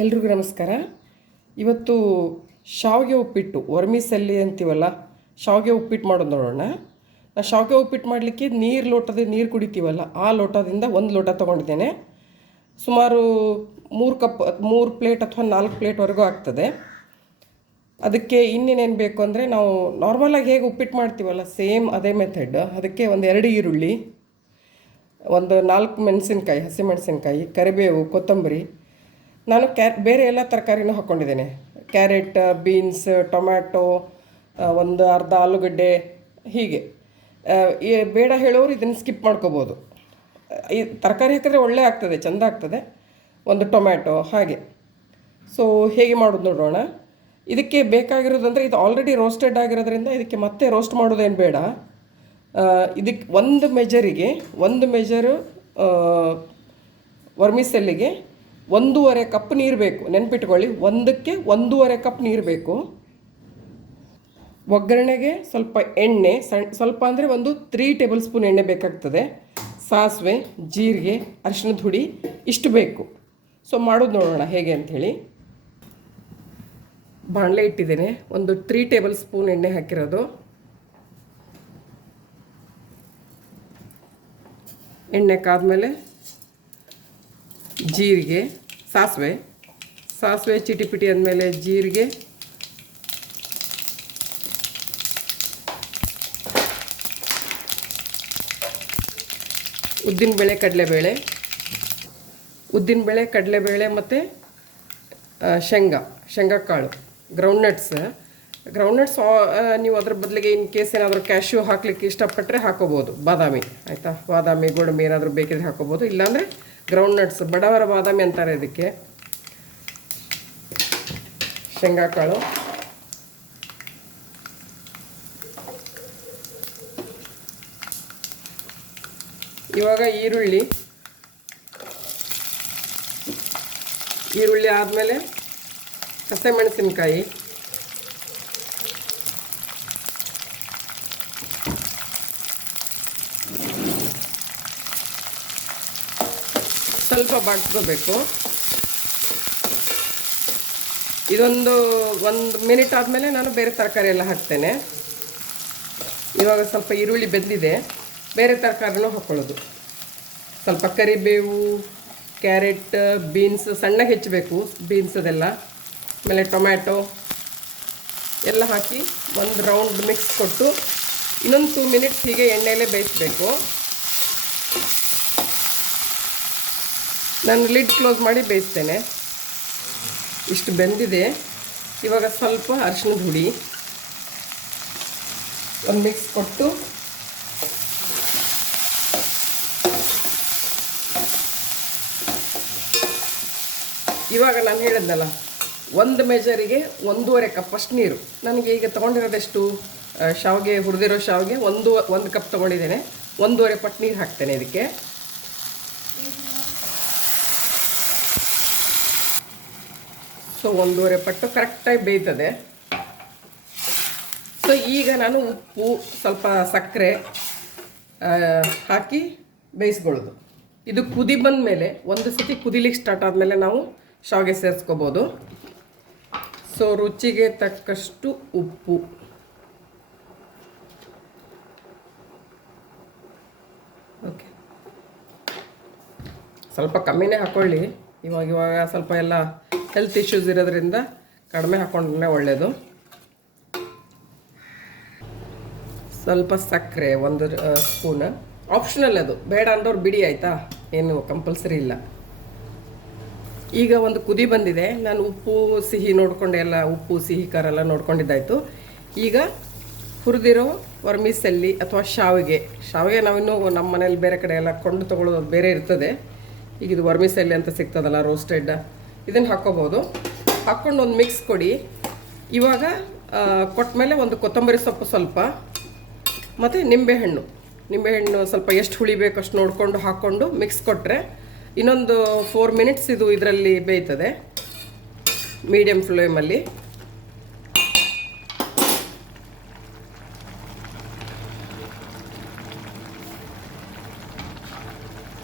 ಎಲ್ರಿಗೂ ನಮಸ್ಕಾರ. ಇವತ್ತು ಶಾವಿಗೆ ಉಪ್ಪಿಟ್ಟು ವರ್ಮಿಸಲ್ಲಿ ಅಂತೀವಲ್ಲ, ಶಾವಿಗೆ ಉಪ್ಪಿಟ್ಟು ಮಾಡೋದು ನೋಡೋಣ. ನಾ ಶಾವಿಗೆ ಉಪ್ಪಿಟ್ಟು ಮಾಡಲಿಕ್ಕೆ ನೀರು ಲೋಟದ ನೀರು ಕುಡಿತೀವಲ್ಲ, ಆ ಲೋಟದಿಂದ ಒಂದು ಲೋಟ ತೊಗೊಂಡಿದ್ದೇನೆ. ಸುಮಾರು ಮೂರು ಕಪ್, ಮೂರು ಪ್ಲೇಟ್ ಅಥವಾ ನಾಲ್ಕು ಪ್ಲೇಟ್ವರೆಗೂ ಆಗ್ತದೆ. ಅದಕ್ಕೆ ಇನ್ನೇನೇನು ಬೇಕು ಅಂದರೆ ನಾವು ನಾರ್ಮಲಾಗಿ ಹೇಗೆ ಉಪ್ಪಿಟ್ಟು ಮಾಡ್ತೀವಲ್ಲ, ಸೇಮ್ ಅದೇ ಮೆಥಡ್ ಅದಕ್ಕೆ ಒಂದು ಎರಡು ಈರುಳ್ಳಿ, ಒಂದು ನಾಲ್ಕು ಮೆಣಸಿನ್ಕಾಯಿ ಹಸಿಮೆಣಸಿನ್ಕಾಯಿ ಕರಿಬೇವು, ಕೊತ್ತಂಬರಿ ನಾನು ಕ್ಯಾ, ಬೇರೆ ಎಲ್ಲ ತರಕಾರಿನೂ ಹಾಕ್ಕೊಂಡಿದ್ದೇನೆ. ಕ್ಯಾರೆಟ್, ಬೀನ್ಸ್, ಟೊಮ್ಯಾಟೊ ಒಂದು ಅರ್ಧ ಆಲೂಗಡ್ಡೆ, ಹೀಗೆ. ಬೇಡ ಹೇಳೋರು ಇದನ್ನು ಸ್ಕಿಪ್ ಮಾಡ್ಕೋಬೋದು. ಈ ತರಕಾರಿ ಹಾಕಿದ್ರೆ ಒಳ್ಳೆ ಆಗ್ತದೆ, ಚೆಂದ ಆಗ್ತದೆ. ಒಂದು ಟೊಮ್ಯಾಟೊ, ಹಾಗೆ. ಸೊ ಹೇಗೆ ಮಾಡೋದು ನೋಡೋಣ. ಇದಕ್ಕೆ ಬೇಕಾಗಿರೋದಂದರೆ ಇದು ಆಲ್ರೆಡಿ ರೋಸ್ಟೆಡ್ ಆಗಿರೋದ್ರಿಂದ ಇದಕ್ಕೆ ಮತ್ತೆ ರೋಸ್ಟ್ ಮಾಡೋದೇನು ಬೇಡ. ಇದಕ್ಕೆ ಒಂದು ಮೆಜರಿಗೆ ಒಂದು ಮೆಜರು ವರ್ಮಿಸೆಲ್ಲಿಗೆ ಒಂದೂವರೆ ಕಪ್ ನೀರು ಬೇಕು. ನೆನ್ಪಿಟ್ಕೊಳ್ಳಿ, ಒಂದಕ್ಕೆ ಒಂದೂವರೆ ಕಪ್ ನೀರು ಬೇಕು. ಒಗ್ಗರಣೆಗೆ ಸ್ವಲ್ಪ ಎಣ್ಣೆ ಸಣ್ಣ ಸ್ವಲ್ಪ ಅಂದರೆ ಒಂದು ತ್ರೀ ಟೇಬಲ್ ಸ್ಪೂನ್ ಎಣ್ಣೆ ಬೇಕಾಗ್ತದೆ. ಸಾಸಿವೆ, ಜೀರಿಗೆ ಅರಿಶಿಣದ ಹುಡಿ ಇಷ್ಟು ಬೇಕು. ಸೊ ಮಾಡೋದು ನೋಡೋಣ ಹೇಗೆ ಅಂಥೇಳಿ ಬಾಣಲೆ ಇಟ್ಟಿದ್ದೇನೆ. ಒಂದು ತ್ರೀ ಟೇಬಲ್ ಸ್ಪೂನ್ ಎಣ್ಣೆ ಹಾಕಿರೋದು. ಎಣ್ಣೆ ಕಾದ್ಮೇಲೆ ಜೀರಿಗೆ, ಸಾಸಿವೆ. ಸಾಸಿವೆ ಚಿಟಿಪಿಟಿ ಅಂದಮೇಲೆ ಜೀರಿಗೆ. ಉದ್ದಿನಬೇಳೆ ಕಡಲೆಬೇಳೆ. ಉದ್ದಿನಬೇಳೆ ಕಡಲೆಬೇಳೆ ಮತ್ತು ಶೇಂಗಾ ಶೇಂಗಾ ಕಾಳು ಗ್ರೌಂಡ್ನಟ್ಸ್ ಗ್ರೌಂಡ್ನಟ್ಸ್ ನೀವು ಅದ್ರ ಬದಲಿಗೆ ಇನ್ ಕೇಸ್ ಏನಾದರೂ ಕ್ಯಾಶ್ಯೂ ಹಾಕ್ಲಿಕ್ಕೆ ಇಷ್ಟಪಟ್ಟರೆ ಹಾಕೋಬೋದು. ಬಾದಾಮಿ, ಆಯಿತಾ? ಬಾದಾಮಿ, ಗೋಡಂಬಿ ಏನಾದರೂ ಬೇಕಿದ್ರೆ ಹಾಕೋಬೋದು. ಇಲ್ಲಾಂದರೆ ಗ್ರೌಂಡ್ನಟ್ಸ್ ಬಡವರ ಬಾದಾಮಿ ಅಂತಾರೆ ಇದಕ್ಕೆ. ಶೇಂಗಾಕಾಳು. ಇವಾಗ ಈರುಳ್ಳಿ. ಈರುಳ್ಳಿ ಆದಮೇಲೆ ಹಸಿಮೆಣಸಿನ್ಕಾಯಿ ಸ್ವಲ್ಪ ಬಾಡಿಸ್ಕೋಬೇಕು ಇದೊಂದು ಒಂದು ಮಿನಿಟ್ ಆದಮೇಲೆ ನಾನು ಬೇರೆ ತರಕಾರಿ ಎಲ್ಲ ಹಾಕ್ತೇನೆ. ಇವಾಗ ಸ್ವಲ್ಪ ಈರುಳ್ಳಿ ಬೆಂದಿದೆ. ಬೇರೆ ತರಕಾರಿನೂ ಹಾಕ್ಕೊಳ್ಳೋದು ಸ್ವಲ್ಪ ಕರಿಬೇವು, ಕ್ಯಾರೆಟ್, ಬೀನ್ಸ್ ಸಣ್ಣಗೆ ಹೆಚ್ಚಬೇಕು, ಬೀನ್ಸ್ ಅದೆಲ್ಲ. ಆಮೇಲೆ ಟೊಮ್ಯಾಟೊ ಎಲ್ಲ ಹಾಕಿ ಒಂದು ರೌಂಡ್ ಮಿಕ್ಸ್ ಕೊಟ್ಟು ಇನ್ನೊಂದು ಟೂ ಮಿನಿಟ್ಸ್ ಹೀಗೆ ಎಣ್ಣೆಯಲ್ಲೇ ಬೇಯಿಸಬೇಕು. ನಾನು ಲಿಡ್ ಕ್ಲೋಸ್ ಮಾಡಿ ಬೇಯಿಸ್ತೇನೆ. ಇಷ್ಟು ಬೆಂದಿದೆ. ಇವಾಗ ಸ್ವಲ್ಪ ಅರಿಶಿನ ಹುಡಿ ಒಂದು ಮಿಕ್ಸ್ ಕೊಟ್ಟು. ಇವಾಗ ನಾನು ಹೇಳಿದ್ನಲ್ಲ, ಒಂದು ಮೆಜರಿಗೆ ಒಂದೂವರೆ ಕಪ್ ಅಷ್ಟು ನೀರು. ನನಗೆ ಈಗ ತೊಗೊಂಡಿರೋದೆಷ್ಟು ಶಾವಿಗೆ, ಹುರಿದಿರೋ ಶಾವಿಗೆ ಒಂದು ಒಂದು ಕಪ್ ತೊಗೊಂಡಿದ್ದೇನೆ. ಒಂದೂವರೆ ಪಟ್ಟು ನೀರು ಹಾಕ್ತೇನೆ ಇದಕ್ಕೆ. ಸೊ ಒಂದೂವರೆ ಪಟ್ಟು ಕರೆಕ್ಟಾಗಿ ಬೇಯ್ತದೆ. ಸೊ ಈಗ ನಾನು ಉಪ್ಪು ಸ್ವಲ್ಪ ಸಕ್ಕರೆ ಹಾಕಿ ಬೇಯಿಸ್ಕೊಳ್ಳೋದು. ಇದು ಕುದಿ ಬಂದ ಮೇಲೆ ಒಂದು ಸತಿ ಕುದಿಲಿಕ್ಕೆ ಸ್ಟಾರ್ಟ್ ಆದಮೇಲೆ ನಾವು ಶಾವಿಗೆ ಸೇರಿಸ್ಕೋಬೋದು. ಸೊ ರುಚಿಗೆ ತಕ್ಕಷ್ಟು ಉಪ್ಪು. ಓಕೆ ಸ್ವಲ್ಪ ಕಮ್ಮಿನೇ ಹಾಕ್ಕೊಳ್ಳಿ ಇವಾಗ ಇವಾಗ ಸ್ವಲ್ಪ ಎಲ್ಲ ಹೆಲ್ತ್ ಇಶ್ಯೂಸ್ ಇರೋದ್ರಿಂದ ಕಡಿಮೆ ಹಾಕೊಂಡ್ರೆ ಒಳ್ಳೆಯದು ಸ್ವಲ್ಪ ಸಕ್ಕರೆ, ಒಂದು ಸ್ಪೂನ್ ಆಪ್ಷನಲ್ ಅದು. ಬೇಡ ಅಂದವ್ರು ಬಿಡಿ, ಆಯಿತಾ? ಏನು ಕಂಪಲ್ಸರಿ ಇಲ್ಲ. ಈಗ ಒಂದು ಕುದಿ ಬಂದಿದೆ. ನಾನು ಉಪ್ಪು, ಸಿಹಿ ನೋಡಿಕೊಂಡೆ ಎಲ್ಲ, ಉಪ್ಪು, ಸಿಹಿ, ಖಾರ ಎಲ್ಲ ನೋಡ್ಕೊಂಡಿದ್ದಾಯಿತು. ಈಗ ಹುರಿದಿರೋ ವರ್ಮಿಸಲ್ಲಿ ಅಥವಾ ಶಾವಿಗೆ. ಶಾವಿಗೆ ನಾವಿನ್ನೂ ನಮ್ಮ ಮನೇಲಿ ಬೇರೆ ಕಡೆ ಎಲ್ಲ ಕೊಂಡು ತೊಗೊಳ್ಳೋದು ಬೇರೆ ಇರ್ತದೆ. ಈಗ ಇದು ವರ್ಮಿಸಲ್ಲಿ ಅಂತ ಸಿಗ್ತದಲ್ಲ ರೋಸ್ಟೆಡ್ ಇದನ್ನು ಹಾಕ್ಕೋಬೋದು ಹಾಕ್ಕೊಂಡು ಒಂದು ಮಿಕ್ಸ್ ಕೊಡಿ. ಇವಾಗ ಕೊಟ್ಮೇಲೆ ಒಂದು ಕೊತ್ತಂಬರಿ ಸೊಪ್ಪು ಸ್ವಲ್ಪ. ಮತ್ತು ನಿಂಬೆಹಣ್ಣು. ನಿಂಬೆಹಣ್ಣು ಸ್ವಲ್ಪ ಎಷ್ಟು ಹುಳಿ ಬೇಕು ಅಷ್ಟು ನೋಡಿಕೊಂಡು ಹಾಕ್ಕೊಂಡು ಮಿಕ್ಸ್ ಕೊಟ್ಟರೆ ಇನ್ನೊಂದು ಫೋರ್ ಮಿನಿಟ್ಸ್ ಇದು ಇದರಲ್ಲಿ ಬೇಯ್ತದೆ. ಮೀಡಿಯಮ್ ಫ್ಲೇಮಲ್ಲಿ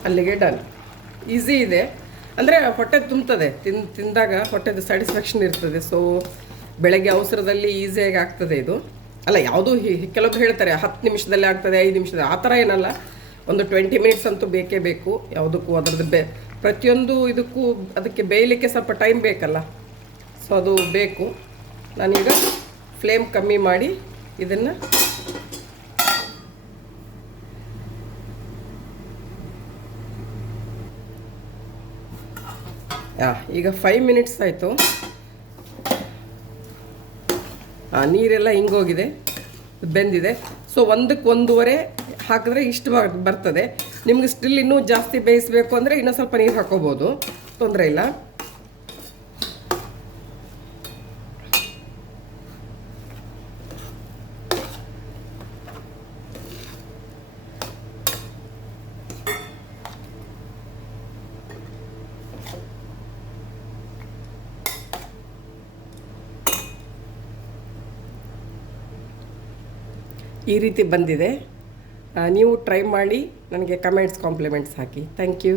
ಅಲ್ಲಿಗೆ ಡನ್ ಈಸಿ ಇದೆ. ಅಂದರೆ ಹೊಟ್ಟೆ ತುಂಬ್ತದೆ ತಿನ್, ತಿಂದಾಗ ಹೊಟ್ಟೆದು ಸ್ಯಾಟಿಸ್ಫ್ಯಾಕ್ಷನ್ ಇರ್ತದೆ. ಸೊ ಬೆಳಗ್ಗೆ ಅವಸರದಲ್ಲಿ ಈಸಿಯಾಗಿ ಆಗ್ತದೆ ಇದು. ಅಲ್ಲ, ಯಾವುದು ಕೆಲವೊಬ್ರು ಹೇಳ್ತಾರೆ, ಹತ್ತು ನಿಮಿಷದಲ್ಲಿ ಆಗ್ತದೆ, ಐದು ನಿಮಿಷದಲ್ಲಿ, ಆ ಥರ ಏನಲ್ಲ. ಒಂದು ಟ್ವೆಂಟಿ ಮಿನಿಟ್ಸ್ ಅಂತೂ ಬೇಕೇ ಬೇಕು. ಯಾವುದಕ್ಕೂ ಅದರದ್ದು ಬೆ, ಪ್ರತಿಯೊಂದು ಇದಕ್ಕೂ ಅದಕ್ಕೆ ಬೇಯಲಿಕ್ಕೆ ಸ್ವಲ್ಪ ಟೈಮ್ ಬೇಕಲ್ಲ. ಸೊ ಅದು ಬೇಕು. ನಾನೀಗ ಫ್ಲೇಮ್ ಕಮ್ಮಿ ಮಾಡಿ ಇದನ್ನು ಈಗ ಫೈವ್ ಮಿನಿಟ್ಸ್ ಆಯಿತು. ನೀರೆಲ್ಲ ಹಿಂಗೋಗಿದೆ ಬೆಂದಿದೆ. ಸೊ ಒಂದಕ್ಕೆ ಒಂದೂವರೆ ಹಾಕಿದ್ರೆ ಇಷ್ಟು ಬರ್- ಬರ್ತದೆ. ನಿಮ್ಗೆ ಸ್ಟಿಲ್ ಇನ್ನೂ ಜಾಸ್ತಿ ಬೇಯಿಸಬೇಕು ಅಂದರೆ ಇನ್ನೂ ಸ್ವಲ್ಪ ನೀರು ಹಾಕೋಬೋದು. ತೊಂದರೆ ಇಲ್ಲ. ಈ ರೀತಿ ಬಂದಿದೆ. ನೀವು ಟ್ರೈ ಮಾಡಿ ನನಗೆ comments compliments hockey. Thank you